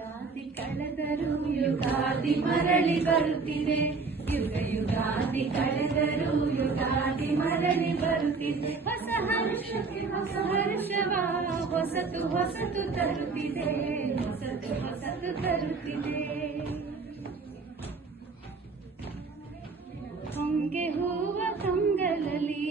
ಯುಗಾದಿ ಕಳೆದರೂ ಯುಗಾದಿ ಮರಳಿ ಬರುತ್ತಿದೆ, ಯುಗ ಯುಗಾದಿ ಕಳೆದರೂ ಯುಗಾದಿ ಮರಳಿ ಬರುತ್ತಿದೆ. ಹೊಸ ಹರ್ಷಕ್ಕೆ ಹೊಸ ಹರ್ಷವ ಹೊಸತು ಹೊಸತು ತರುತ್ತಿದೆ, ಹೊಸತು ಹೊಸತು ತರುತ್ತಿದೆ. ಹೊಂಗೆ ಹೂವ ತಂಗಲಲಿ,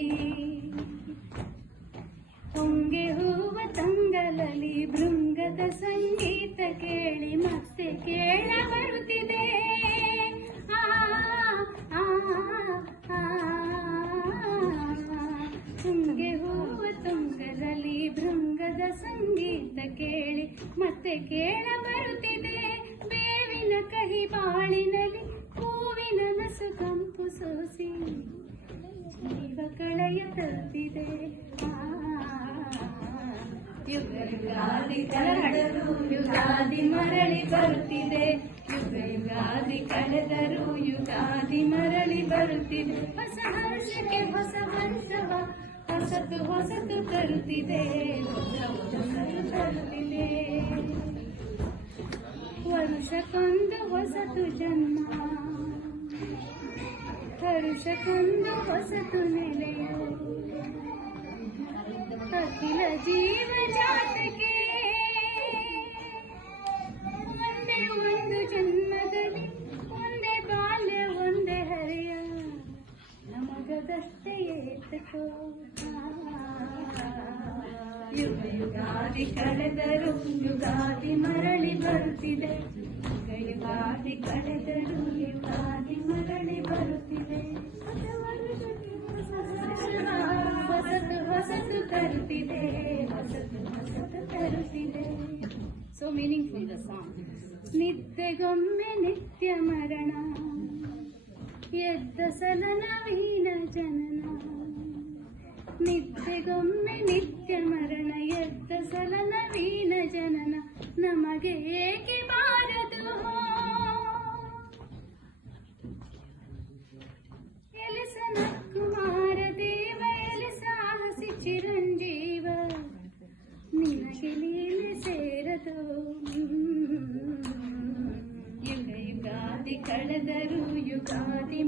ಹೊಂಗೆ ಹೂವ ತಂಗಲಲಿ ಭೃಂಗದ ಸಂಗೀತ ಕೇಳಿ ಮತ್ತೆ ಕೇಳ ಬರುತ್ತಿದೆ. ಹೊಂಗೆ ಹೂವ ತಂಗಲಲಿ ಭೃಂಗದ ಸಂಗೀತ ಕೇಳಿ ಮತ್ತೆ ಕೇಳ ಬರುತ್ತಿದೆ. ಬೇವಿನ ಕಹಿ ಬಾಳಿನಲ್ಲಿ ಹೂವಿನ ನಸು ಕಂಪು ಸೋಸಿ ಜೀವ ಕಳೆಯ ತರುತ್ತಿದೆ. ಯುಗ ಯುಗಾದಿ ಕಳೆದರೂ ಯುಗಾದಿ ಮರಳಿ ಬರುತ್ತಿದೆ, ಯುಗ ಯುಗಾದಿ ಕಳೆದರೂ ಯುಗಾದಿ ಮರಳಿ ಬರುತ್ತಿದೆ. ಹೊಸ ಹರ್ಷಕ್ಕೆ ಹೊಸ ಹರ್ಷವ ಹೊಸತು ಹೊಸತು ತರುತ್ತಿದೆ, ಹೊಸ ಹೊಸತು ತರುತ್ತಿದೆ. ವರುಷಕ್ಕೊಂದು ಹೊಸತು ಜನ್ಮ, ಹರುಷಕ್ಕೊಂದು ಹೊಸತು ನೆಲೆಯು. ಅಖಿಲ ಜೀವ ಜಾತಕ್ಕೆ ಒಂದೇ ಒಂದು ಜನ್ಮದಲ್ಲಿ ಒಂದೇ ಬಾಲ್ಯ ಒಂದೇ ಹರೆಯ, ನಮಗದಷ್ಟೇ ಏತಕೋ. ಯುಗ ಯುಗಾದಿ ಕಳೆದರೂ ಯುಗಾದಿ ಮರಳಿ ಬರುತ್ತಿದೆ, ಯುಗ ಯುಗಾದಿ ಕಳೆದರೂ ಯುಗಾದಿ ಮರಳಿ ಬರುತ್ತಿದೆ. ಹೊಸತು ಹೊಸತು ತರುತ್ತಿದೆ, ಹೊಸತು ಹೊಸತು ತರುತ್ತಿದೆ. So meaningful the song. ನಿತ್ಯಗೊಮ್ಮೆ ನಿತ್ಯ ಮರಣ, ಎದ್ದ ಸಲ ನವೀನ ಜನನ. ನಿತ್ಯಗೊಮ್ಮೆ ನಿತ್ಯ ಮರಣ, ಎದ್ದ ಸಲ ನವೀನ ಜನನ. ನಮಗೆ ಏಕೆ ಬಾರದು ಎಲೆಸನ ಕುಮಾರ ದೇವ, ಎಲೆ ಸಾಹಸಿ ಚಿರಂಜೀವ, ನಿನಗೆ ಲೀಲೆ ಸೇರದು. ಯುಗ ಯುಗಾದಿ ಕಳೆದರೂ ಯುಗಾದಿ